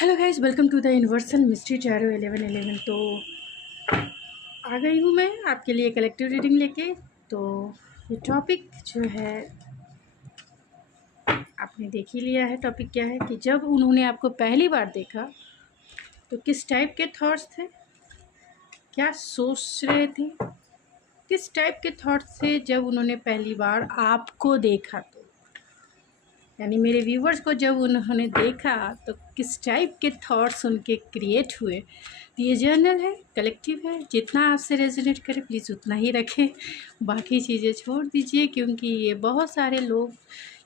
Hello guys, welcome to the universal mystery tarot 1111। तो आ गई हूँ मैं आपके लिए कलेक्टिव रीडिंग लेके। तो ये टॉपिक जो है आपने देख ही लिया है। टॉपिक क्या है कि जब उन्होंने आपको पहली बार देखा तो किस टाइप के थॉट्स थे, क्या सोच रहे थे, किस टाइप के थॉट्स थे जब उन्होंने पहली बार आपको देखा। तो यानी मेरे व्यूवर्स को जब उन्होंने देखा तो किस टाइप के थॉट्स उनके क्रिएट हुए। तो ये जर्नल है, कलेक्टिव है, जितना आपसे रेजोनेट करे प्लीज़ उतना ही रखें, बाकी चीज़ें छोड़ दीजिए, क्योंकि ये बहुत सारे लोग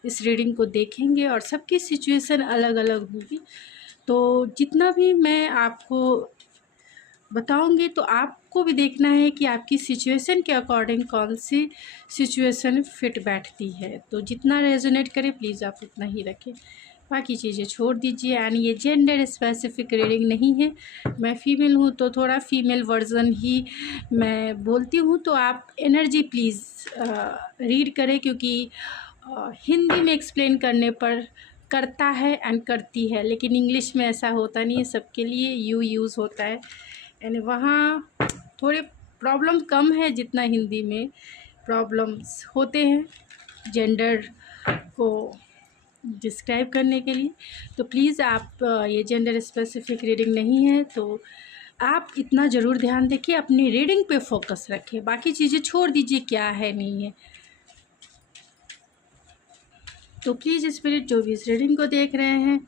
इस रीडिंग को देखेंगे और सबकी सिचुएशन अलग अलग होगी। तो जितना भी मैं आपको बताऊंगी तो आपको भी देखना है कि आपकी सिचुएशन के अकॉर्डिंग कौन सी सिचुएशन फिट बैठती है। तो जितना रेजोनेट करे प्लीज़ आप उतना ही रखें, बाकी चीज़ें छोड़ दीजिए। एंड ये जेंडर स्पेसिफिक रीडिंग नहीं है। मैं फ़ीमेल हूँ तो थोड़ा फीमेल वर्जन ही मैं बोलती हूँ, तो आप एनर्जी प्लीज़ रीड करें, क्योंकि हिंदी में एक्सप्लेन करने पर करता है एंड करती है, लेकिन इंग्लिश में ऐसा होता नहीं है, सबके लिए यू यूज़ होता है। यानी वहाँ थोड़े प्रॉब्लम कम है जितना हिंदी में प्रॉब्लम्स होते हैं जेंडर को डिस्क्राइब करने के लिए। तो प्लीज़ आप ये जेंडर स्पेसिफिक रीडिंग नहीं है, तो आप इतना ज़रूर ध्यान दें कि अपनी रीडिंग पे फोकस रखें, बाकी चीज़ें छोड़ दीजिए क्या है नहीं है। तो प्लीज़ स्पिरिट जो भी इस रीडिंग को देख रहे हैं,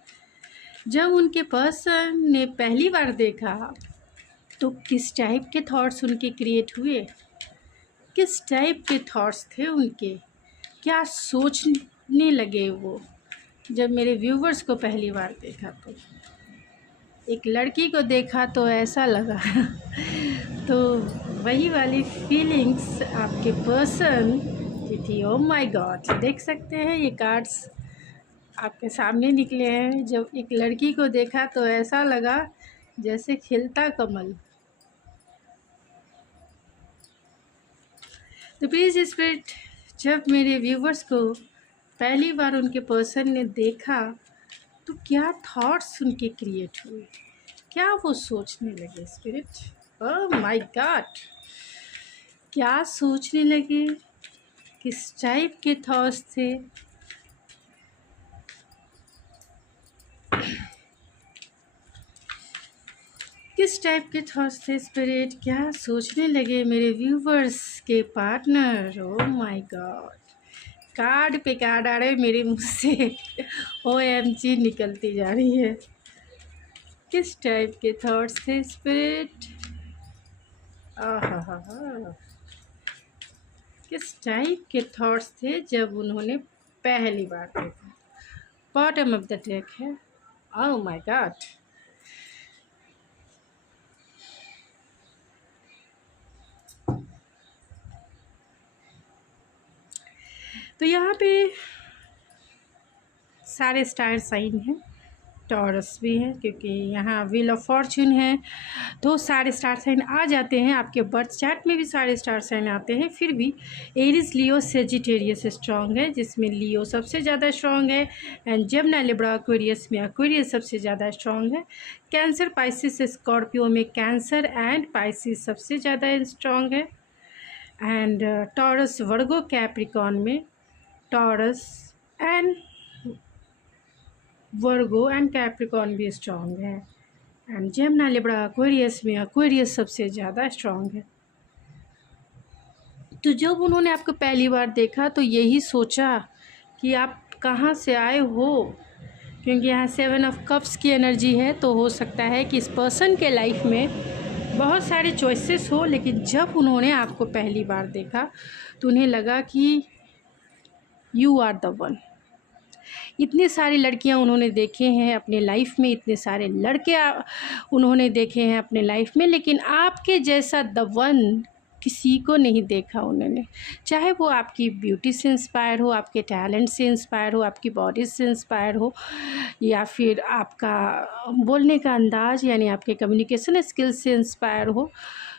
जब उनके पर्सन ने पहली बार देखा तो किस टाइप के थॉट्स उनके क्रिएट हुए, किस टाइप के थॉट्स थे उनके, क्या सोचने लगे वो जब मेरे व्यूवर्स को पहली बार देखा। तो एक लड़की को देखा तो ऐसा लगा तो वही वाली फीलिंग्स आपके पर्सन की थी। ओ माय गॉड, देख सकते हैं ये कार्ड्स आपके सामने निकले हैं। जब एक लड़की को देखा तो ऐसा लगा जैसे खिलता कमल। तो प्लीज़ स्पिरिट जब मेरे व्यूवर्स को पहली बार उनके पर्सन ने देखा तो क्या थॉट्स उनके क्रिएट हुए, क्या वो सोचने लगे। स्पिरिट ओह माय गॉड, क्या सोचने लगे, किस टाइप के थॉट्स थे। किस टाइप के थॉट्स थे स्पिरिट, क्या सोचने लगे मेरे व्यूवर्स के partner. Oh my God, card पे कार्ड आ रहे मेरे मुंह से OMG निकलती जा रही है। किस टाइप के थॉट्स थे स्पिरिट, आहा, किस टाइप के थॉट्स थे जब उन्होंने पहली बार देखा। बॉटम ऑफ द डेक है। ओह माय गॉड, तो यहाँ पे सारे स्टार साइन हैं, टॉरस भी है, क्योंकि यहाँ व्हील ऑफ फॉर्च्यून है, तो सारे स्टार साइन आ जाते हैं। आपके बर्थ चार्ट में भी सारे स्टार साइन आते हैं। फिर भी एरीज, लियो, सेजिटेरियस स्ट्रॉन्ग है, जिसमें लियो सबसे ज़्यादा स्ट्रॉन्ग है। एंड जेमिनी, लिब्रा, एक्वेरियस में एक्वेरियस सबसे ज़्यादा स्ट्रॉन्ग है। कैंसर, पाइसिस, स्कॉर्पियो में कैंसर एंड पाइसिस सबसे ज़्यादा स्ट्रॉन्ग है। एंड टॉरस, वर्गो, कैप्रिकॉन में taurus and Virgo and Capricorn भी स्ट्रॉन्ग है। एंड जेमिनी, लिब्रा, एक्वेरियस में एक्वेरियस सबसे ज़्यादा स्ट्रॉन्ग है। तो जब उन्होंने आपको पहली बार देखा तो यही सोचा कि आप कहाँ से आए हो, क्योंकि यहाँ 7 ऑफ कप्स की एनर्जी है। तो हो सकता है कि इस पर्सन के लाइफ में बहुत सारे चॉइसेस हो, लेकिन जब उन्होंने आपको पहली बार देखा तो उन्हें लगा कि यू आर द वन। इतनी सारी लड़कियां उन्होंने देखे हैं अपने लाइफ में, इतने सारे लड़के उन्होंने देखे हैं अपने लाइफ में, लेकिन आपके जैसा द वन किसी को नहीं देखा उन्होंने। चाहे वो आपकी ब्यूटी से इंस्पायर हो, आपके टैलेंट से इंस्पायर हो, आपकी बॉडी से इंस्पायर हो, या फिर आपका बोलने का अंदाज़ यानी आपके कम्युनिकेशन स्किल्स से इंस्पायर हो,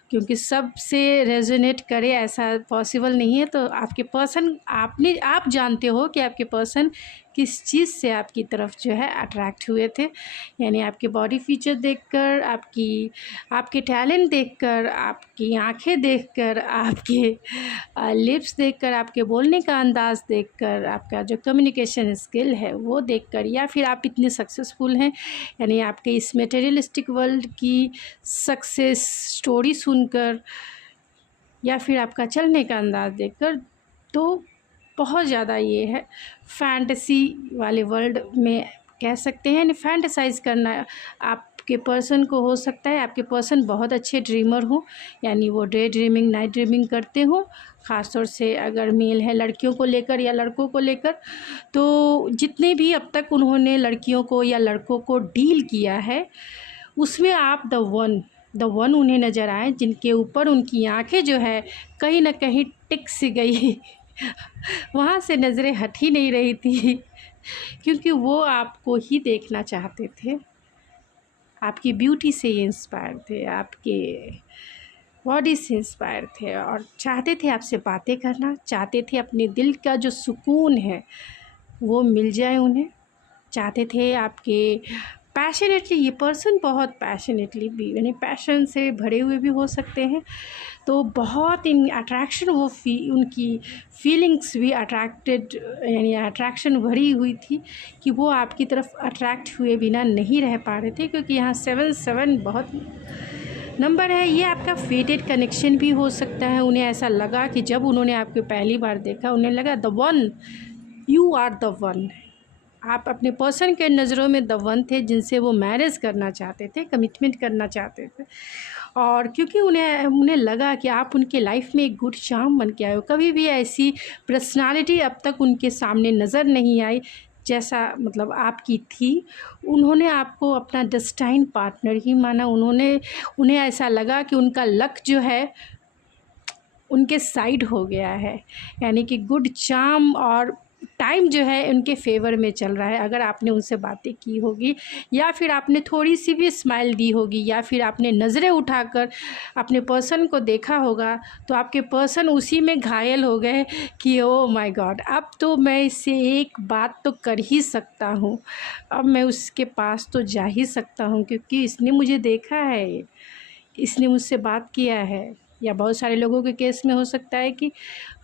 क्योंकि सबसे रेजोनेट करे ऐसा पॉसिबल नहीं है। तो आपके पर्सन, आप जानते हो कि आपके पर्सन किस चीज़ से आपकी तरफ जो है अट्रैक्ट हुए थे, यानी आपके बॉडी फीचर देखकर, आपके टैलेंट देखकर, आपकी आंखें देखकर, आपके लिप्स देखकर, आपके बोलने का अंदाज़ देखकर, आपका जो कम्युनिकेशन स्किल है वो देखकर, या फिर आप इतने सक्सेसफुल हैं, यानी आपके इस मटेरियलिस्टिक वर्ल्ड की सक्सेस स्टोरी सुनकर, या फिर आपका चलने का अंदाज़ देखकर, तो बहुत ज़्यादा ये है फैंटेसी वाले वर्ल्ड में कह सकते हैं, यानी फैंटेसाइज़ करना आपके पर्सन को हो सकता है। आपके पर्सन बहुत अच्छे ड्रीमर हो, यानी वो डे ड्रीमिंग, नाइट ड्रीमिंग करते हो, ख़ासतौर से अगर मेल है लड़कियों को लेकर या लड़कों को लेकर। तो जितने भी अब तक उन्होंने लड़कियों को या लड़कों को डील किया है, उसमें आप द वन उन्हें नज़र आए, जिनके ऊपर उनकी आंखें जो है कहीं ना कहीं टिक सी गई वहाँ से नज़रें हट ही नहीं रही थी, क्योंकि वो आपको ही देखना चाहते थे। आपकी ब्यूटी से ये इंस्पायर थे, आपके बॉडी से इंस्पायर थे, और चाहते थे आपसे बातें करना, चाहते थे अपने दिल का जो सुकून है वो मिल जाए उन्हें, चाहते थे आपके पैशनेटली, ये पर्सन बहुत पैशनेटली भी, यानी पैशन से भरे हुए भी हो सकते हैं, तो बहुत इन अट्रैक्शन वो उनकी फीलिंग्स भी अट्रैक्टेड, यानी अट्रैक्शन भरी हुई थी कि वो आपकी तरफ अट्रैक्ट हुए बिना नहीं रह पा रहे थे, क्योंकि यहाँ 7 बहुत नंबर है। ये आपका फेटेड कनेक्शन भी हो सकता है। उन्हें ऐसा लगा कि जब उन्होंने आपको पहली बार देखा, उन्हें लगा the one, you are the one. आप अपने पर्सन के नज़रों में द वन थे, जिनसे वो मैरिज करना चाहते थे, कमिटमेंट करना चाहते थे, और क्योंकि उन्हें लगा कि आप उनके लाइफ में एक गुड चार्म बन के आए हो। कभी भी ऐसी पर्सनालिटी अब तक उनके सामने नज़र नहीं आई जैसा मतलब आपकी थी। उन्होंने आपको अपना डेस्टाइन पार्टनर ही माना। उन्हें ऐसा लगा कि उनका लक जो है उनके साइड हो गया है, यानी कि गुड चार्म और टाइम जो है उनके फेवर में चल रहा है। अगर आपने उनसे बातें की होगी, या फिर आपने थोड़ी सी भी स्माइल दी होगी, या फिर आपने नज़रें उठाकर अपने पर्सन को देखा होगा, तो आपके पर्सन उसी में घायल हो गए कि ओ माय गॉड, अब तो मैं इससे एक बात तो कर ही सकता हूँ, अब मैं उसके पास तो जा ही सकता हूँ, क्योंकि इसने मुझे देखा है, इसने मुझसे बात किया है। या बहुत सारे लोगों के केस में हो सकता है कि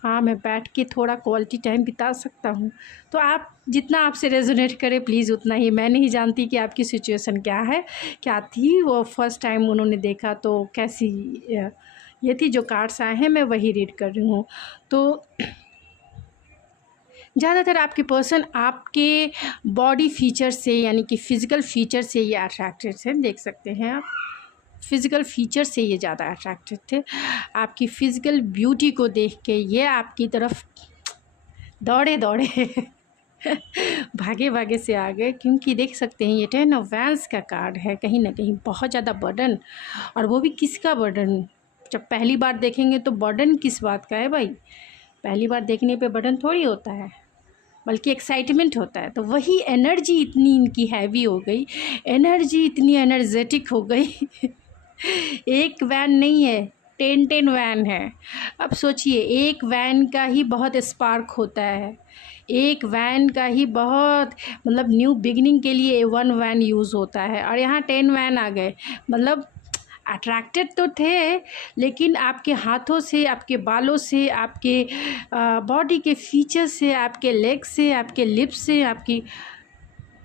हाँ, मैं बैठ के थोड़ा क्वालिटी टाइम बिता सकता हूँ। तो आप जितना आपसे रेजोनेट करे प्लीज़ उतना ही। मैं नहीं जानती कि आपकी सिचुएशन क्या थी, वो फर्स्ट टाइम उन्होंने देखा तो कैसी ये थी। जो कार्ड्स आए हैं मैं वही रीड कर रही हूँ। तो ज़्यादातर आपके पर्सन आपके बॉडी फीचर से, यानी कि फ़िज़िकल फीचर से ये अट्रैक्टेड है। देख सकते हैं आप, फ़िज़िकल फीचर से ये ज़्यादा अट्रैक्टेड थे। आपकी फ़िज़िकल ब्यूटी को देख के ये आपकी तरफ दौड़े भागे भागे से आ गए, क्योंकि देख सकते हैं ये 10 ऑफ वैंड्स का कार्ड है। कहीं ना कहीं बहुत ज़्यादा बर्डन, और वो भी किसका बर्डन? जब पहली बार देखेंगे तो बर्डन किस बात का है भाई? पहली बार देखने पे बर्डन थोड़ी होता है, बल्कि एक्साइटमेंट होता है। तो वही एनर्जी इतनी इनकी हैवी हो गई, एनर्जी इतनी एनर्जेटिक हो गई एक वैन नहीं है, 10 वैन है। अब सोचिए, एक वैन का ही बहुत स्पार्क होता है, एक वैन का ही बहुत मतलब न्यू बिगिनिंग के लिए 1 वैन यूज़ होता है, और यहाँ 10 वैन आ गए। मतलब अट्रैक्टेड तो थे, लेकिन आपके हाथों से, आपके बालों से, आपके बॉडी के फीचर से, आपके लेग से, आपके लिप्स से, आपकी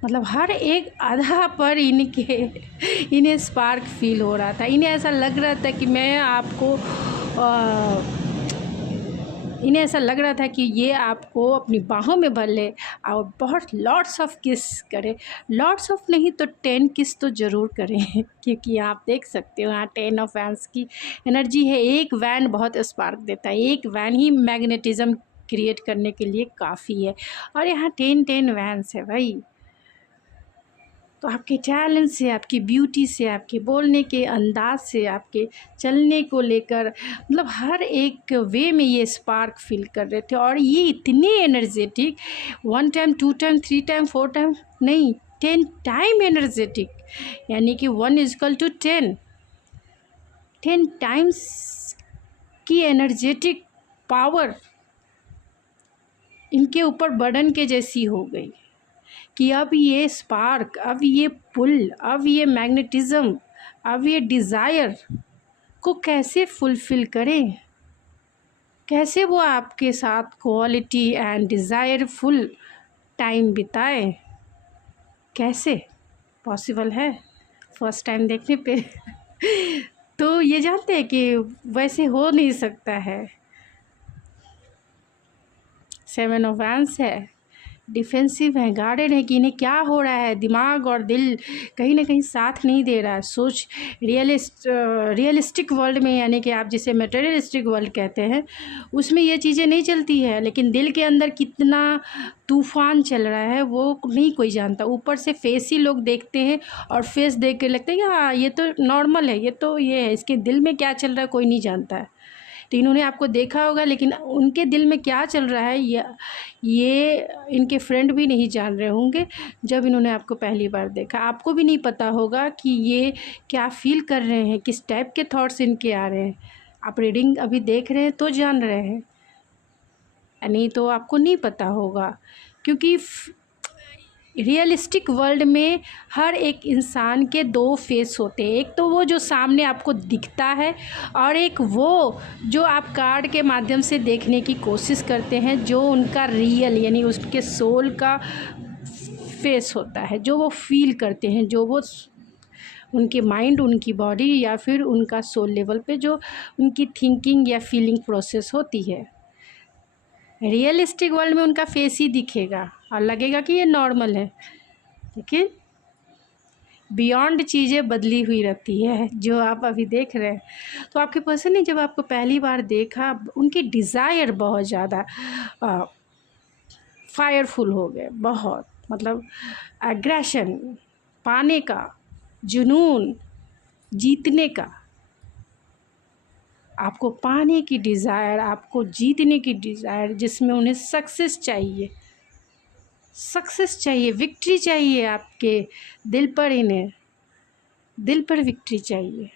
मतलब हर एक आधा पर इन्हें स्पार्क फील हो रहा था। इन्हें ऐसा लग रहा था कि मैं आपको इन्हें ऐसा लग रहा था कि ये आपको अपनी बाहों में भर ले और बहुत लॉट्स ऑफ किस करे। लॉट्स ऑफ नहीं तो 10 किस तो ज़रूर करें क्योंकि आप देख सकते हो यहाँ 10 ऑफ वैन्स की एनर्जी है। एक वैन बहुत स्पार्क देता है, एक वैन ही मैग्नेटिज़्म क्रिएट करने के लिए काफ़ी है, और यहाँ 10 वैन्स है भाई। तो आपके टैलेंट से, आपकी ब्यूटी से, आपके बोलने के अंदाज से, आपके चलने को लेकर मतलब हर एक वे में ये स्पार्क फील कर रहे थे। और ये इतने energetic, 1 time 2 time 3 time 4 time नहीं, 10 टाइम एनर्जेटिक, यानी कि 1 = 10 टाइम्स की एनर्जेटिक पावर इनके ऊपर बर्डन के जैसी हो गई। कि अब ये स्पार्क, अब ये पुल, अब ये मैग्नेटिज्म, अब ये डिज़ायर को कैसे फुलफ़िल करें, कैसे वो आपके साथ क्वालिटी एंड डिज़ायरफुल टाइम बिताए, कैसे पॉसिबल है फर्स्ट टाइम देखने पे? तो ये जानते हैं कि वैसे हो नहीं सकता है। 7 ऑफ वैंड्स है, डिफेंसिव है, गार्डेड है कि इन्हें क्या हो रहा है, दिमाग और दिल कहीं ना कहीं साथ नहीं दे रहा है। सोच रियलिस्टिक वर्ल्ड में, यानी कि आप जिसे मटेरियलिस्टिक वर्ल्ड कहते हैं, उसमें ये चीज़ें नहीं चलती है, लेकिन दिल के अंदर कितना तूफ़ान चल रहा है वो नहीं कोई जानता। ऊपर से फेस ही लोग देखते हैं और फेस देख के लगता है कि हाँ ये तो नॉर्मल है, ये तो ये है, इसके दिल में क्या चल रहा है कोई नहीं जानता है। तो इन्होंने आपको देखा होगा, लेकिन उनके दिल में क्या चल रहा है ये इनके फ्रेंड भी नहीं जान रहे होंगे। जब इन्होंने आपको पहली बार देखा, आपको भी नहीं पता होगा कि ये क्या फ़ील कर रहे हैं, किस टाइप के थॉट्स इनके आ रहे हैं। आप रीडिंग अभी देख रहे हैं तो जान रहे हैं, नहीं तो आपको नहीं पता होगा। क्योंकि रियलिस्टिक वर्ल्ड में हर एक इंसान के दो फेस होते हैं, एक तो वो जो सामने आपको दिखता है, और एक वो जो आप कार्ड के माध्यम से देखने की कोशिश करते हैं, जो उनका रियल यानी उसके सोल का फेस होता है, जो वो फील करते हैं, जो वो उनके माइंड, उनकी बॉडी या फिर उनका सोल लेवल पे जो उनकी थिंकिंग या फीलिंग प्रोसेस होती है। रियलिस्टिक वर्ल्ड में उनका फेस ही दिखेगा और लगेगा कि ये नॉर्मल है, लेकिन बियॉन्ड चीज़ें बदली हुई रहती है जो आप अभी देख रहे हैं। तो आपके पर्सन ने जब आपको पहली बार देखा, उनकी डिज़ायर बहुत ज़्यादा फायरफुल हो गए, बहुत मतलब एग्रेशन, पाने का जुनून, जीतने का, आपको पाने की डिज़ायर, आपको जीतने की डिज़ायर, जिसमें उन्हें सक्सेस चाहिए, विक्ट्री चाहिए, आपके दिल पर, इन्हें दिल पर विक्ट्री चाहिए।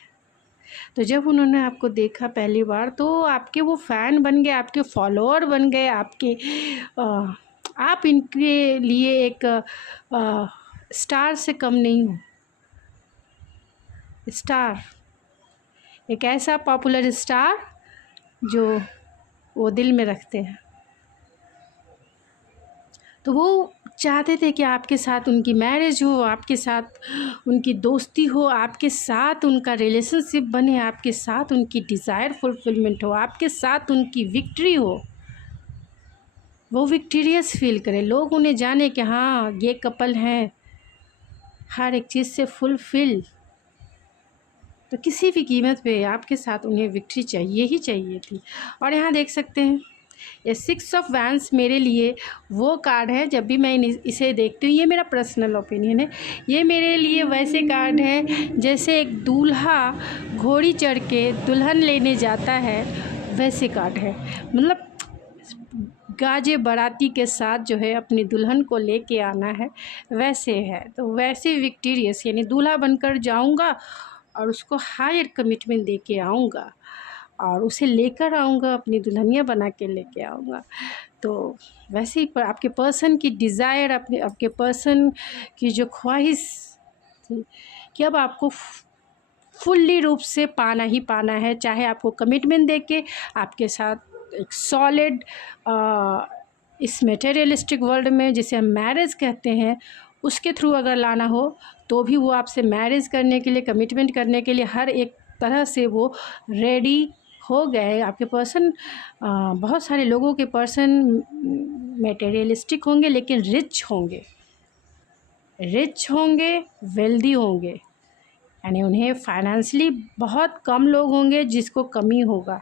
तो जब उन्होंने आपको देखा पहली बार, तो आपके वो फ़ैन बन गए, आपके फॉलोअर बन गए, आप इनके लिए एक स्टार से कम नहीं हो। स्टार, एक ऐसा पॉपुलर स्टार जो वो दिल में रखते हैं। तो वो चाहते थे कि आपके साथ उनकी मैरिज हो, आपके साथ उनकी दोस्ती हो, आपके साथ उनका रिलेशनशिप बने, आपके साथ उनकी डिज़ायर फुलफिलमेंट हो, आपके साथ उनकी विक्ट्री हो, वो विक्टोरियस फील करें, लोग उन्हें जाने कि हाँ ये कपल हैं, हर एक चीज़ से फुलफिल। तो किसी भी कीमत पे आपके साथ उन्हें विक्ट्री चाहिए ही चाहिए थी। और यहाँ देख सकते हैं ये 6 ऑफ वैंड्स मेरे लिए वो कार्ड है, जब भी मैं इसे देखती हूँ, ये मेरा पर्सनल ओपिनियन है, ये मेरे लिए वैसे कार्ड है जैसे एक दूल्हा घोड़ी चढ़ के दुल्हन लेने जाता है, वैसे कार्ड है। मतलब गाजे बाराती के साथ जो है अपनी दुल्हन को लेके आना है, वैसे है। तो वैसे विक्टोरियस यानी दूल्हा बनकर जाऊंगा और उसको हायर कमिटमेंट दे के आऊँगा और उसे लेकर आऊँगा, अपनी दुल्हनिया बना के लेके आऊँगा। तो वैसे ही आपके पर्सन की डिज़ायर, आपके पर्सन की जो ख्वाहिश थी कि अब आपको फुल्ली रूप से पाना ही पाना है, चाहे आपको कमिटमेंट दे के आपके साथ एक सॉलिड इस मटेरियलिस्टिक वर्ल्ड में जिसे हम मैरिज कहते हैं, उसके थ्रू अगर लाना हो तो भी वो आपसे मैरिज करने के लिए, कमिटमेंट करने के लिए हर एक तरह से वो रेडी हो गए। आपके पर्सन, बहुत सारे लोगों के पर्सन मटेरियलिस्टिक होंगे लेकिन रिच होंगे, वेल्दी होंगे, यानी उन्हें फाइनेंशियली बहुत कम लोग होंगे जिसको कमी होगा,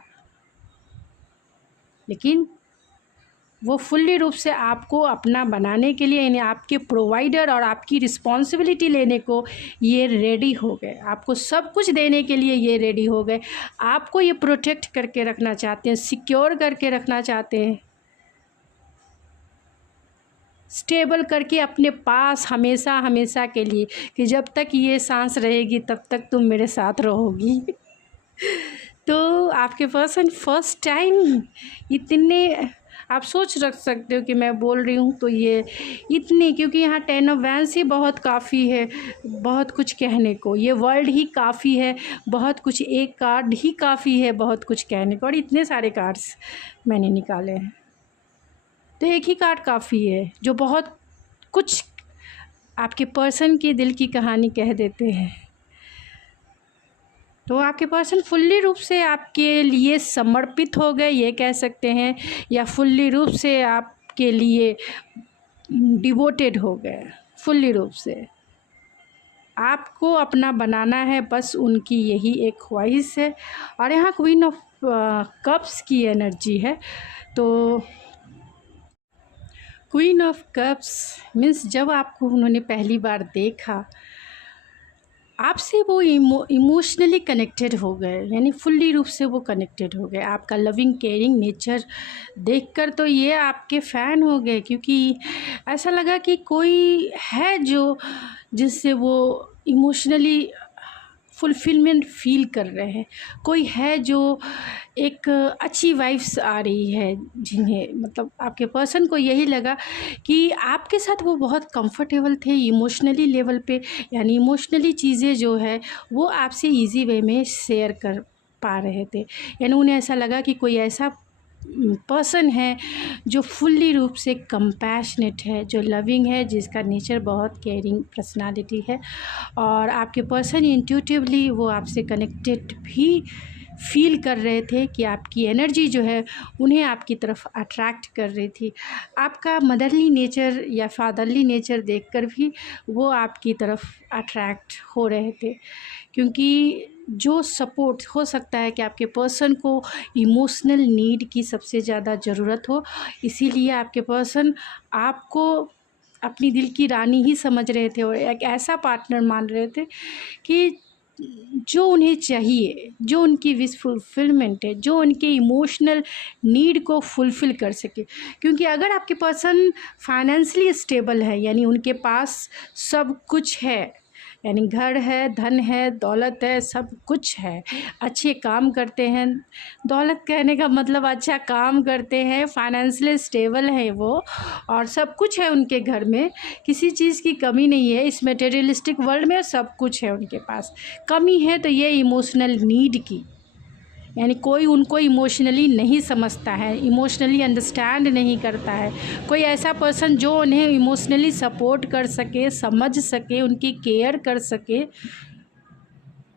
लेकिन वो फुल्ली रूप से आपको अपना बनाने के लिए, यानी आपके प्रोवाइडर और आपकी रिस्पॉन्सिबिलिटी लेने को ये रेडी हो गए, आपको सब कुछ देने के लिए ये रेडी हो गए। आपको ये प्रोटेक्ट करके रखना चाहते हैं, सिक्योर करके रखना चाहते हैं, स्टेबल करके अपने पास हमेशा हमेशा के लिए, कि जब तक ये सांस रहेगी तब तक तुम मेरे साथ रहोगी। तो आपके पर्सन फर्स्ट टाइम इतने आप सोच रख सकते हो कि मैं बोल रही हूँ तो ये इतनी, क्योंकि यहाँ 10 ऑफ वैंड्स ही बहुत काफ़ी है, बहुत कुछ कहने को, ये वर्ल्ड ही काफ़ी है, बहुत कुछ, एक कार्ड ही काफ़ी है बहुत कुछ कहने को, और इतने सारे कार्ड्स मैंने निकाले हैं तो एक ही कार्ड काफ़ी है जो बहुत कुछ आपके पर्सन के दिल की कहानी कह देते हैं। तो आपके पर्सन फुल्ली रूप से आपके लिए समर्पित हो गए ये कह सकते हैं, या फुल्ली रूप से आपके लिए डिवोटेड हो गए, फुल्ली रूप से आपको अपना बनाना है, बस उनकी यही एक ख्वाहिश है। और यहाँ क्वीन ऑफ कप्स की एनर्जी है, तो क्वीन ऑफ कप्स मीन्स जब आपको उन्होंने पहली बार देखा, आपसे वो इमोशनली कनेक्टेड हो गए, यानी फुल्ली रूप से वो कनेक्टेड हो गए। आपका लविंग केयरिंग नेचर देखकर तो ये आपके फ़ैन हो गए, क्योंकि ऐसा लगा कि कोई है जो जिससे वो इमोशनली फुलफिलमेंट फील कर रहे हैं, कोई है जो एक अच्छी वाइब्स आ रही है, जिन्हें मतलब आपके पर्सन को यही लगा कि आपके साथ वो बहुत कंफर्टेबल थे इमोशनली लेवल पे, यानी इमोशनली चीज़ें जो है वो आपसे इजी वे में शेयर कर पा रहे थे। यानी उन्हें ऐसा लगा कि कोई ऐसा पर्सन है जो फुल्ली रूप से कंपैशनेट है, जो लविंग है, जिसका नेचर बहुत केयरिंग पर्सनालिटी है, और आपके पर्सन इंट्यूटिवली वो आपसे कनेक्टेड भी फील कर रहे थे कि आपकी एनर्जी जो है उन्हें आपकी तरफ अट्रैक्ट कर रही थी। आपका मदरली नेचर या फादरली नेचर देखकर भी वो आपकी तरफ अट्रैक्ट हो रहे थे, क्योंकि जो सपोर्ट हो सकता है कि आपके पर्सन को इमोशनल नीड की सबसे ज़्यादा ज़रूरत हो, इसीलिए आपके पर्सन आपको अपनी दिल की रानी ही समझ रहे थे और एक ऐसा पार्टनर मान रहे थे कि जो उन्हें चाहिए, जो उनकी विश फुलफिलमेंट है, जो उनके इमोशनल नीड को फुलफ़िल कर सके। क्योंकि अगर आपके पर्सन फाइनेंशियली स्टेबल है, यानी उनके पास सब कुछ है, यानी घर है, धन है, दौलत है, सब कुछ है, अच्छे काम करते हैं, दौलत कहने का मतलब अच्छा काम करते हैं, फाइनेंशियली स्टेबल है वो, और सब कुछ है उनके घर में, किसी चीज़ की कमी नहीं है। इस मटेरियलिस्टिक वर्ल्ड में सब कुछ है उनके पास, कमी है तो ये इमोशनल नीड की, यानी कोई उनको इमोशनली नहीं समझता है, इमोशनली अंडरस्टैंड नहीं करता है, कोई ऐसा पर्सन जो उन्हें इमोशनली सपोर्ट कर सके, समझ सके, उनकी केयर कर सके,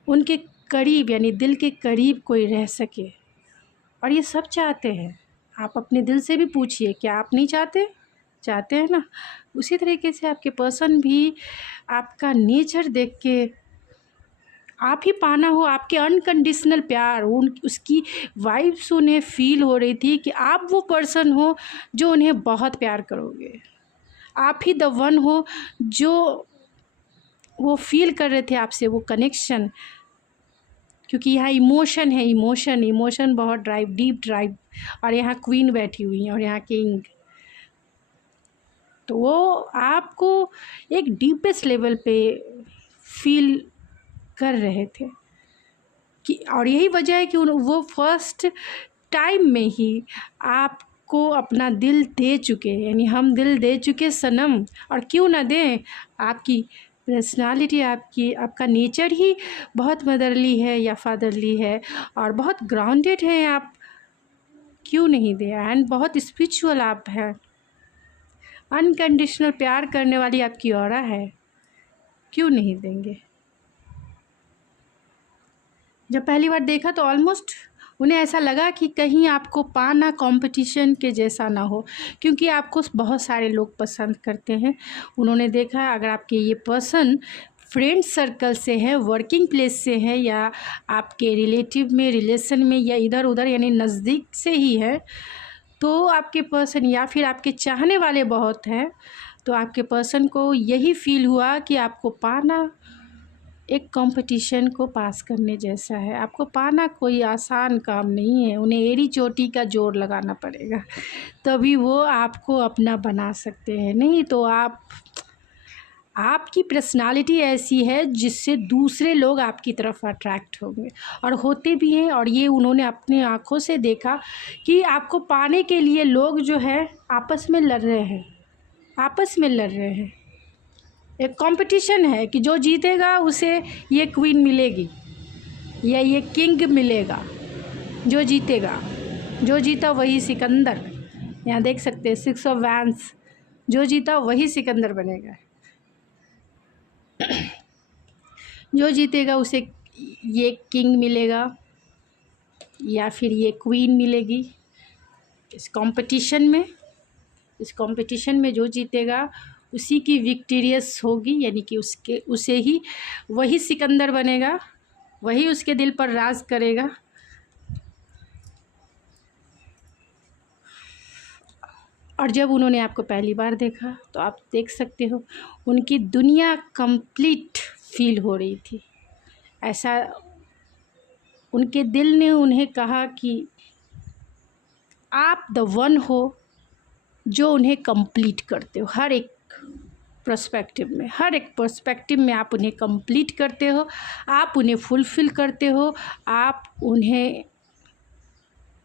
उनके करीब यानी दिल के करीब कोई रह सके। और ये सब चाहते हैं। आप अपने दिल से भी पूछिए, क्या आप नहीं चाहते? चाहते हैं ना। उसी तरीके से आपके पर्सन भी आपका नेचर देख के आप ही पाना हो, आपके अनकंडीशनल प्यार, उसकी वाइब्स उन्हें फील हो रही थी कि आप वो पर्सन हो जो उन्हें बहुत प्यार करोगे, आप ही द वन हो जो वो फील कर रहे थे आपसे वो कनेक्शन। क्योंकि यहाँ इमोशन है, इमोशन बहुत ड्राइव, डीप ड्राइव, और यहाँ क्वीन बैठी हुई है और यहाँ किंग, तो वो आपको एक डीपेस्ट लेवल पे फील कर रहे थे कि, और यही वजह है कि वो फर्स्ट टाइम में ही आपको अपना दिल दे चुके, यानी हम दिल दे चुके सनम, और क्यों ना दें। आपकी पर्सनालिटी, आपका नेचर ही बहुत मदरली है या फादरली है और बहुत ग्राउंडेड है, आप क्यों नहीं दें। एंड बहुत स्पिरिचुअल आप हैं, अनकंडीशनल प्यार करने वाली आपकी ऑरा है, क्यों नहीं देंगे। जब पहली बार देखा तो ऑलमोस्ट उन्हें ऐसा लगा कि कहीं आपको पाना कंपटीशन के जैसा ना हो, क्योंकि आपको बहुत सारे लोग पसंद करते हैं। उन्होंने देखा अगर आपके ये पर्सन फ्रेंड सर्कल से है, वर्किंग प्लेस से है, या आपके रिलेटिव में, रिलेशन में, या इधर उधर यानी नज़दीक से ही है, तो आपके पर्सन या फिर आपके चाहने वाले बहुत हैं, तो आपके पर्सन को यही फील हुआ कि आपको पाना एक कंपटीशन को पास करने जैसा है। आपको पाना कोई आसान काम नहीं है, उन्हें एड़ी चोटी का जोर लगाना पड़ेगा, तभी वो आपको अपना बना सकते हैं, नहीं तो आप आपकी पर्सनालिटी ऐसी है जिससे दूसरे लोग आपकी तरफ अट्रैक्ट होंगे और होते भी हैं। और ये उन्होंने अपनी आँखों से देखा कि आपको पाने के लिए लोग जो है आपस में लड़ रहे हैं, आपस में लड़ रहे हैं। एक कंपटीशन है कि जो जीतेगा उसे ये क्वीन मिलेगी या ये किंग मिलेगा, जो जीतेगा। जो जीता वही सिकंदर। यहाँ देख सकते हैं 6 ऑफ वैंड्स, जो जीता वही सिकंदर बनेगा। जो जीतेगा उसे ये किंग मिलेगा या फिर ये क्वीन मिलेगी। इस कंपटीशन में जो जीतेगा उसी की विक्टोरियस होगी, यानी कि उसे ही वही सिकंदर बनेगा, वही उसके दिल पर राज करेगा। और जब उन्होंने आपको पहली बार देखा तो आप देख सकते हो उनकी दुनिया कंप्लीट फील हो रही थी। ऐसा उनके दिल ने उन्हें कहा कि आप द वन हो जो उन्हें कंप्लीट करते हो। हर एक पर्सपेक्टिव में आप उन्हें कंप्लीट करते हो, आप उन्हें फुलफ़िल करते हो, आप उन्हें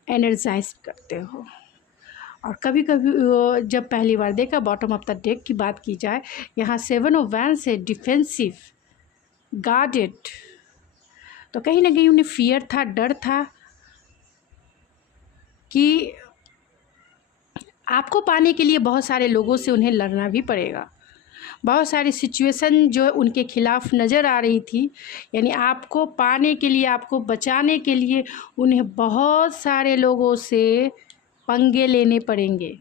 एनर्जाइज करते हो। और कभी कभी जब पहली बार देखा, बॉटम ऑफ द डेक की बात की जाए, यहाँ 7 ऑफ वैंड्स है, डिफेंसिव, गार्डेड। तो कहीं ना कहीं उन्हें फियर था, डर था कि आपको पाने के लिए बहुत सारे लोगों से उन्हें लड़ना भी पड़ेगा। बहुत सारी सिचुएशन जो उनके खिलाफ़ नज़र आ रही थी, यानी आपको पाने के लिए, आपको बचाने के लिए उन्हें बहुत सारे लोगों से पंगे लेने पड़ेंगे,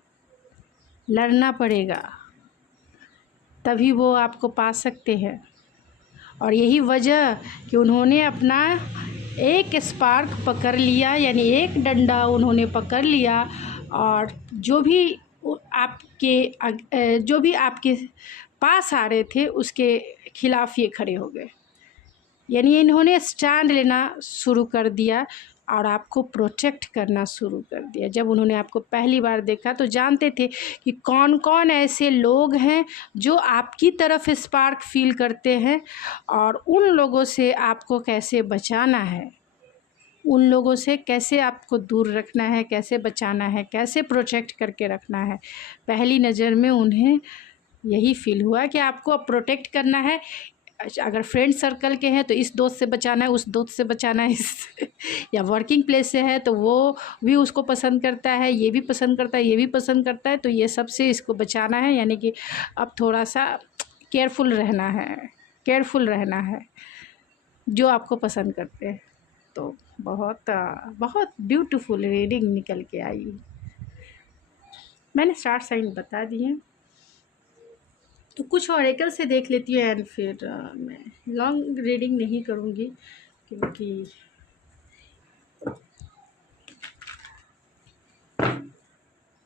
लड़ना पड़ेगा, तभी वो आपको पा सकते हैं। और यही वजह कि उन्होंने अपना एक स्पार्क पकड़ लिया, यानी एक डंडा उन्होंने पकड़ लिया, और जो भी आपके पास आ रहे थे उसके खिलाफ़ ये खड़े हो गए। यानी इन्होंने स्टैंड लेना शुरू कर दिया और आपको प्रोटेक्ट करना शुरू कर दिया। जब उन्होंने आपको पहली बार देखा तो जानते थे कि कौन कौन ऐसे लोग हैं जो आपकी तरफ स्पार्क फील करते हैं, और उन लोगों से आपको कैसे बचाना है, उन लोगों से कैसे आपको दूर रखना है, कैसे बचाना है, कैसे प्रोटेक्ट करके रखना है। पहली नज़र में उन्हें यही फील हुआ कि आपको अब प्रोटेक्ट करना है। अगर फ्रेंड सर्कल के हैं तो इस दोस्त से बचाना है, उस दोस्त से बचाना है, या वर्किंग प्लेस से है तो वो भी उसको पसंद करता है, ये भी पसंद करता है, ये भी पसंद करता है, तो ये सब से इसको बचाना है। यानी कि अब थोड़ा सा केयरफुल रहना है जो आपको पसंद करते हैं। तो बहुत बहुत ब्यूटीफुल रीडिंग निकल के आई। मैंने स्टार साइन बता दिए, तो कुछ ऑरेकल से देख लेती हूँ एंड फिर मैं लॉन्ग रीडिंग नहीं करूँगी, क्योंकि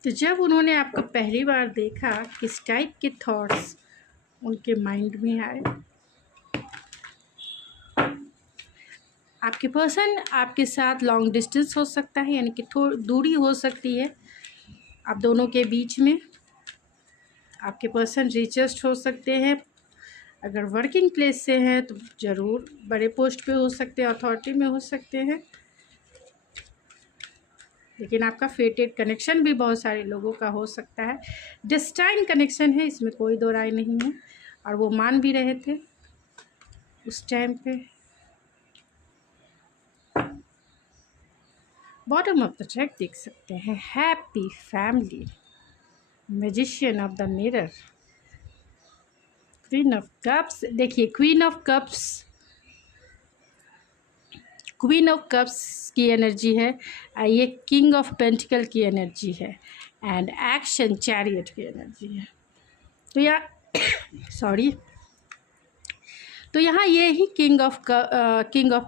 तो जब उन्होंने आपको पहली बार देखा, किस टाइप के थॉट्स उनके माइंड में आए। आपके पर्सन आपके साथ लॉन्ग डिस्टेंस हो सकता है, यानी कि थोड़ी दूरी हो सकती है आप दोनों के बीच में। आपके पर्सन रिचेस्ट हो सकते हैं। अगर वर्किंग प्लेस से हैं तो ज़रूर बड़े पोस्ट पे हो सकते हैं, अथॉरिटी में हो सकते हैं। लेकिन आपका फेटेड कनेक्शन भी बहुत सारे लोगों का हो सकता है। डेस्टाइन कनेक्शन है, इसमें कोई दो राय नहीं है, और वो मान भी रहे थे उस टाइम पे। बॉटम ऑफ द ट्रैक देख सकते हैं, happy family, magician of the mirror, queen of cups. देखिए क्वीन ऑफ कप्स की एनर्जी है, ये किंग ऑफ पेंटिकल की एनर्जी है, एंड एक्शन चैरियट की एनर्जी है। तो यहाँ ये ही किंग ऑफ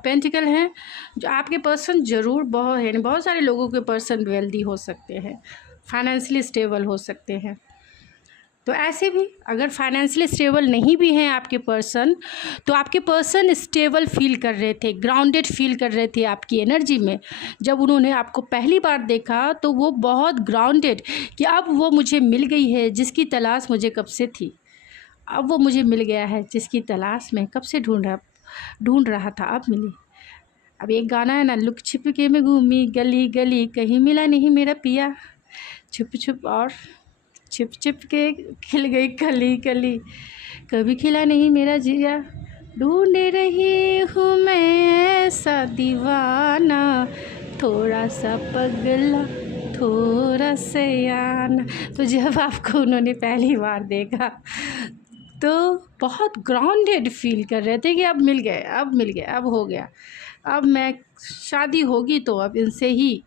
पेंटिकल हैं, जो आपके पर्सन ज़रूर बहुत सारे लोगों के पर्सन वेल्दी हो सकते हैं, फाइनेंशियली स्टेबल हो सकते हैं। तो ऐसे भी अगर फाइनेंशियली स्टेबल नहीं भी हैं आपके पर्सन, तो आपके पर्सन स्टेबल फील कर रहे थे, ग्राउंडेड फील कर रहे थे आपकी एनर्जी में। जब उन्होंने आपको पहली बार देखा तो वो बहुत ग्राउंडेड, कि अब वो मुझे मिल गई है जिसकी तलाश मुझे कब से थी। अब वो मुझे मिल गया है जिसकी तलाश में कब से ढूंढ रहा था, अब मिली। अब एक गाना है ना, लुक छिपके में घूमी गली गली, कहीं मिला नहीं मेरा पिया, छुप छुप और छिप छिप के खिल गई कली कली, कभी खिला नहीं मेरा जिया, ढूंढ रही हूँ मैं ऐसा दीवाना, थोड़ा सा पगला थोड़ा सयाना। तो जब आपको उन्होंने पहली बार देखा तो बहुत ग्राउंडेड फील कर रहे थे कि अब मिल गए, अब मिल गए, अब हो गया, अब मैं शादी होगी तो अब इनसे ही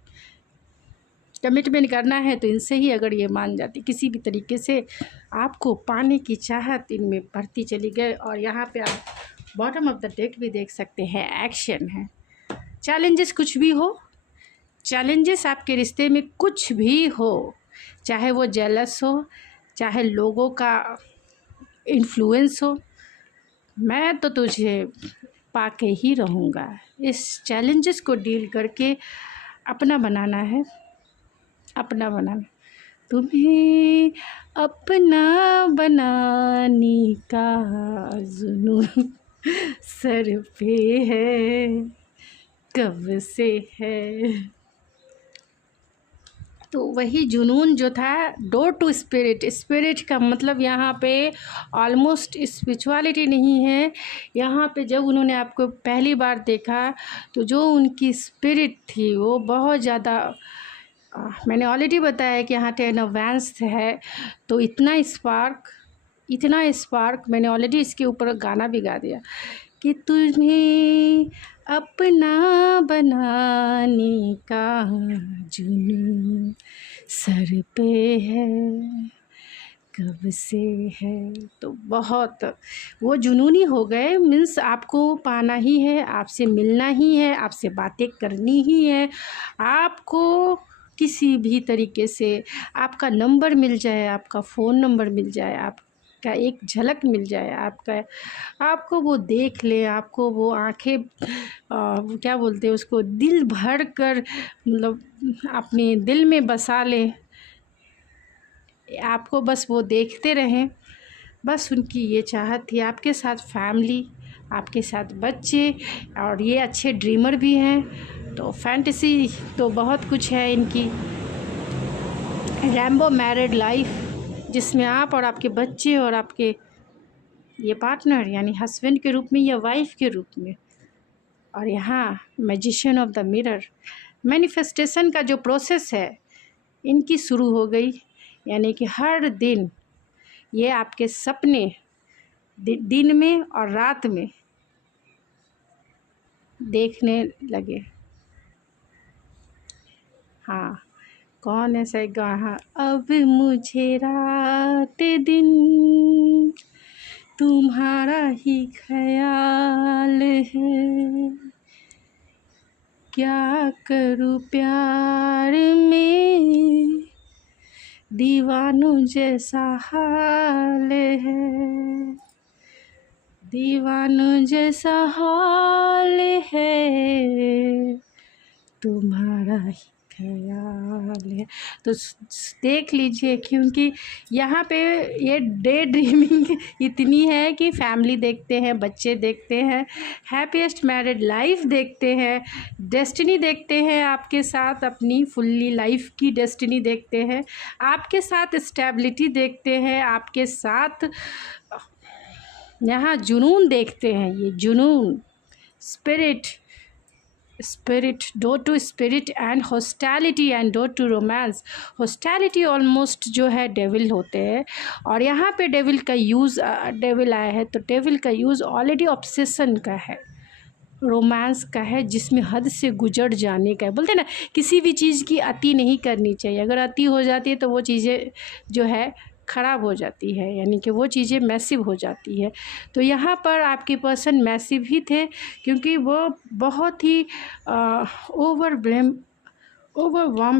कमिटमेंट करना है, तो इनसे ही अगर ये मान जाती, किसी भी तरीके से आपको पाने की चाहत इनमें बढ़ती चली गई। और यहाँ पे आप बॉटम ऑफ द डेक भी देख सकते हैं, एक्शन है। चैलेंजेस कुछ भी हो, चैलेंजेस आपके रिश्ते में कुछ भी हो, चाहे वो जेलस हो, चाहे लोगों का इन्फ्लुएंस हो, मैं तो तुझे पाके ही रहूँगा। इस चैलेंजेस को डील करके अपना बनाना है, अपना बनाना। तुम्हें अपना बनाने का जुनून सर पे है, कब से है। तो वही जुनून जो था, डोर टू स्पिरिट, स्पिरिट का मतलब यहाँ पे ऑलमोस्ट स्पिरिचुअलिटी नहीं है। यहाँ पे जब उन्होंने आपको पहली बार देखा तो जो उनकी स्पिरिट थी वो बहुत ज़्यादा, मैंने ऑलरेडी बताया कि यहाँ 10 ऑफ वैंड्स है, तो इतना स्पार्क मैंने ऑलरेडी इसके ऊपर गाना भी गा दिया कि तुम्हें अपना बनाने का जुनून सर पे है, कब से है। तो बहुत वो जुनूनी हो गए, मीन्स आपको पाना ही है, आपसे मिलना ही है, आपसे बातें करनी ही है, आपको किसी भी तरीके से आपका नंबर मिल जाए, आपका फ़ोन नंबर मिल जाए, आपका एक झलक मिल जाए, आपको वो देख ले, आपको वो आंखें क्या बोलते हैं उसको, दिल भर कर मतलब अपने दिल में बसा ले, आपको बस वो देखते रहें। बस उनकी ये चाहत थी, आपके साथ फैमिली, आपके साथ बच्चे, और ये अच्छे ड्रीमर भी हैं। तो फैंटेसी तो बहुत कुछ है इनकी। रैम्बो मैरिड लाइफ, जिसमें आप और आपके बच्चे और आपके ये पार्टनर यानी हस्बैंड के रूप में या वाइफ के रूप में। और यहाँ magician of the mirror, manifestation का जो प्रोसेस है इनकी शुरू हो गई, यानी कि हर दिन ये आपके सपने दिन में और रात में देखने लगे। हाँ, कौन ऐसा गाना, अब मुझे रात दिन तुम्हारा ही ख्याल है, क्या करूँ प्यार में दीवानों जैसा हाल है, दीवानों जैसा हाल है, तुम्हारा ही ख्याल है। तो देख लीजिए, क्योंकि यहाँ पे ये डे ड्रीमिंग इतनी है कि फैमिली देखते हैं, बच्चे देखते हैं, हैप्पीएस्ट मैरिड लाइफ देखते हैं, डेस्टिनी देखते हैं, आपके साथ अपनी फुल्ली लाइफ की डेस्टिनी देखते हैं, आपके साथ स्टेबिलिटी देखते हैं, आपके साथ यहाँ जुनून देखते हैं। ये जुनून, spirit, door to spirit and hostility and door to romance. Hostility almost जो है डेविल होते हैं, और यहाँ पे डेविल का यूज़, डेविल आया है तो डेविल का यूज़ ऑलरेडी ऑब्सेशन का है, रोमांस का है, जिसमें हद से गुजर जाने का है। बोलते हैं ना, किसी भी चीज़ की अति नहीं करनी चाहिए, अगर अति हो जाती है तो वो चीज़ें जो है ख़राब हो जाती है, यानी कि वो चीज़ें मैसिव हो जाती है। तो यहाँ पर आपके पर्सन मैसिव ही थे, क्योंकि वो बहुत ही ओवरवेल्म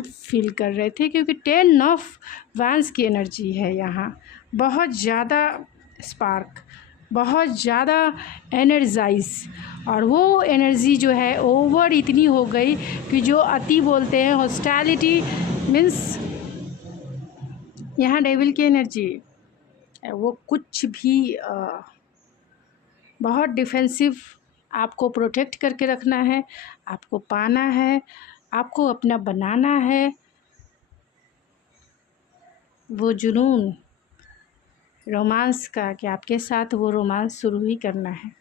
फील कर रहे थे, क्योंकि 10 ऑफ वैंड्स की एनर्जी है यहाँ, बहुत ज़्यादा स्पार्क, बहुत ज़्यादा एनर्जाइज, और वो एनर्जी जो है ओवर इतनी हो गई कि जो अति बोलते हैं, हॉस्टैलिटी मीन्स यहाँ डेविल की एनर्जी, वो कुछ भी बहुत डिफेंसिव, आपको प्रोटेक्ट करके रखना है, आपको पाना है, आपको अपना बनाना है। वो जुनून रोमांस का कि आपके साथ वो रोमांस शुरू ही करना है।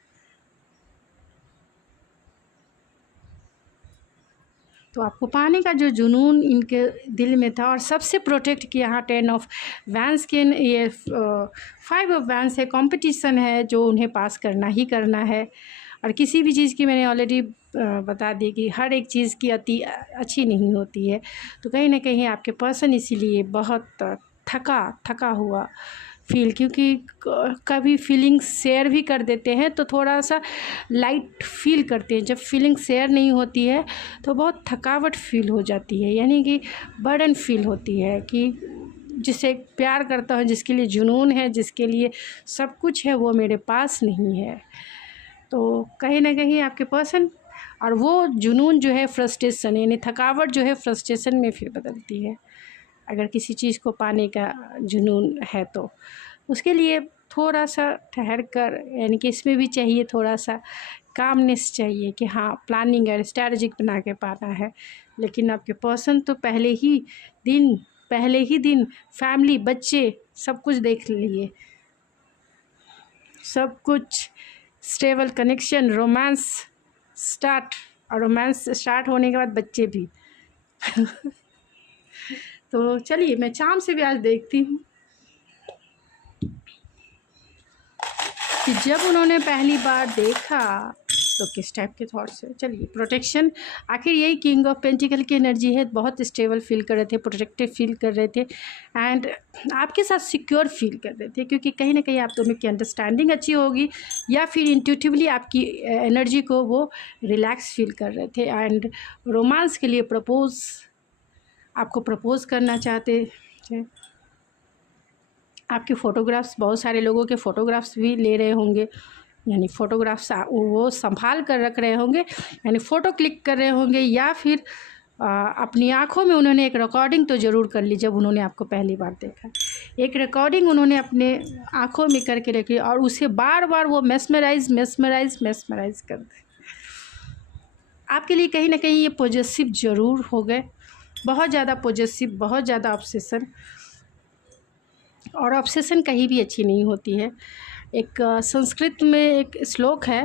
तो आपको पाने का जो जुनून इनके दिल में था, और सबसे प्रोटेक्ट किया। यहाँ 10 ऑफ वैंस के ये 5 ऑफ वैंस है, कंपटीशन है जो उन्हें पास करना ही करना है। और किसी भी चीज़ की मैंने ऑलरेडी बता दी कि हर एक चीज़ की अति अच्छी नहीं होती है। तो कहीं ना कहीं आपके पर्सन इसीलिए बहुत थका हुआ फील, क्योंकि कभी फीलिंग्स शेयर भी कर देते हैं तो थोड़ा सा लाइट फील करते हैं। जब फीलिंग शेयर नहीं होती है तो बहुत थकावट फील हो जाती है, यानी कि बर्डन फील होती है कि जिसे प्यार करता हूँ, जिसके लिए जुनून है, जिसके लिए सब कुछ है, वो मेरे पास नहीं है। तो कहीं ना कहीं आपके पर्सन, और वो जुनून जो है फ्रस्ट्रेशन, यानी थकावट जो है फ्रस्ट्रेशन में फिर बदलती है। अगर किसी चीज़ को पाने का जुनून है तो उसके लिए थोड़ा सा ठहर कर, यानी कि इसमें भी चाहिए थोड़ा सा कामनेस चाहिए कि हाँ प्लानिंग है, स्ट्रैटेजिक बना के पाना है। लेकिन आपके पर्सन तो पहले ही दिन फैमिली, बच्चे सब कुछ देख लिए, सब कुछ स्टेबल कनेक्शन, रोमांस स्टार्ट, और रोमांस स्टार्ट होने के बाद बच्चे भी तो चलिए मैं चाम से भी आज देखती हूँ कि जब उन्होंने पहली बार देखा तो किस टाइप के थॉट्स है। चलिए प्रोटेक्शन, आखिर यही किंग ऑफ पेंटिकल की एनर्जी है। बहुत स्टेबल फील कर रहे थे, प्रोटेक्टिव फील कर रहे थे, एंड आपके साथ सिक्योर फील कर रहे थे, क्योंकि कहीं ना कहीं आप दोनों की अंडरस्टैंडिंग अच्छी होगी, या फिर इंट्यूटिवली आपकी एनर्जी को वो रिलैक्स फील कर रहे थे। एंड रोमांस के लिए आपको प्रपोज करना चाहते थे। आपके फ़ोटोग्राफ्स, बहुत सारे लोगों के फ़ोटोग्राफ्स भी ले रहे होंगे, यानी फ़ोटोग्राफ्स वो संभाल कर रख रहे होंगे, यानी फ़ोटो क्लिक कर रहे होंगे, या फिर अपनी आँखों में उन्होंने एक रिकॉर्डिंग तो ज़रूर कर ली। जब उन्होंने आपको पहली बार देखा, एक रिकॉर्डिंग उन्होंने अपने आँखों में करके रखी, और उसे बार बार वो मेस्मराइज कर दे। आपके लिए कहीं ना कहीं ये पॉजेसिव ज़रूर हो गए, बहुत ज़्यादा पॉजेसिव, बहुत ज़्यादा ऑब्सेशन। और ऑब्सेशन कहीं भी अच्छी नहीं होती है। एक संस्कृत में एक श्लोक है,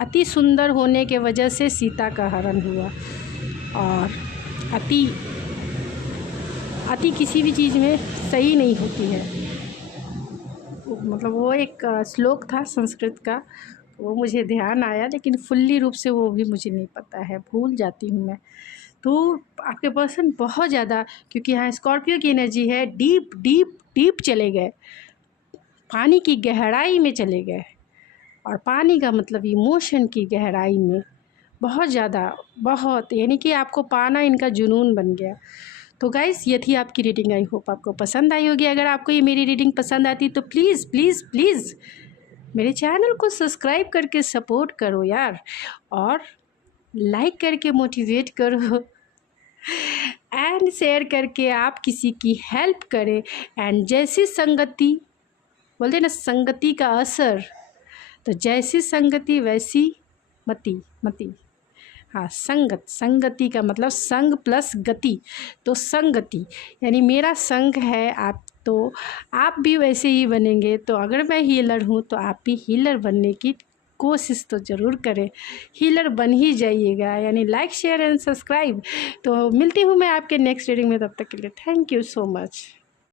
अति सुंदर होने के वजह से सीता का हरण हुआ। और अति किसी भी चीज़ में सही नहीं होती है। मतलब वो एक श्लोक था संस्कृत का, वो मुझे ध्यान आया, लेकिन फुल्ली रूप से वो भी मुझे नहीं पता है, भूल जाती हूँ मैं। तो आपके पर्सन बहुत ज़्यादा, क्योंकि यहाँ स्कॉर्पियो की एनर्जी है, डीप चले गए, पानी की गहराई में चले गए। और पानी का मतलब इमोशन की गहराई में बहुत ज़्यादा, बहुत, यानी कि आपको पाना इनका जुनून बन गया। तो गाइस, ये थी आपकी रीडिंग। आई होप आपको पसंद आई होगी। अगर आपको ये मेरी रीडिंग पसंद आती तो प्लीज़ प्लीज़ प्लीज़ मेरे चैनल को सब्सक्राइब करके सपोर्ट करो यार, और लाइक करके मोटिवेट करो, एंड शेयर करके आप किसी की हेल्प करें। एंड जैसी संगति, बोलते ना संगति का असर, तो जैसी संगति वैसी मति। हाँ, संगति का मतलब संग प्लस गति, तो संगति यानी मेरा संग है आप, तो आप भी वैसे ही बनेंगे। तो अगर मैं हीलर हूँ तो आप भी हीलर बनने की कोशिश तो ज़रूर करें, हीलर बन ही जाइएगा। यानी लाइक शेयर एंड सब्सक्राइब। तो मिलती हूँ मैं आपके नेक्स्ट रीडिंग में, तब तक के लिए थैंक यू सो मच।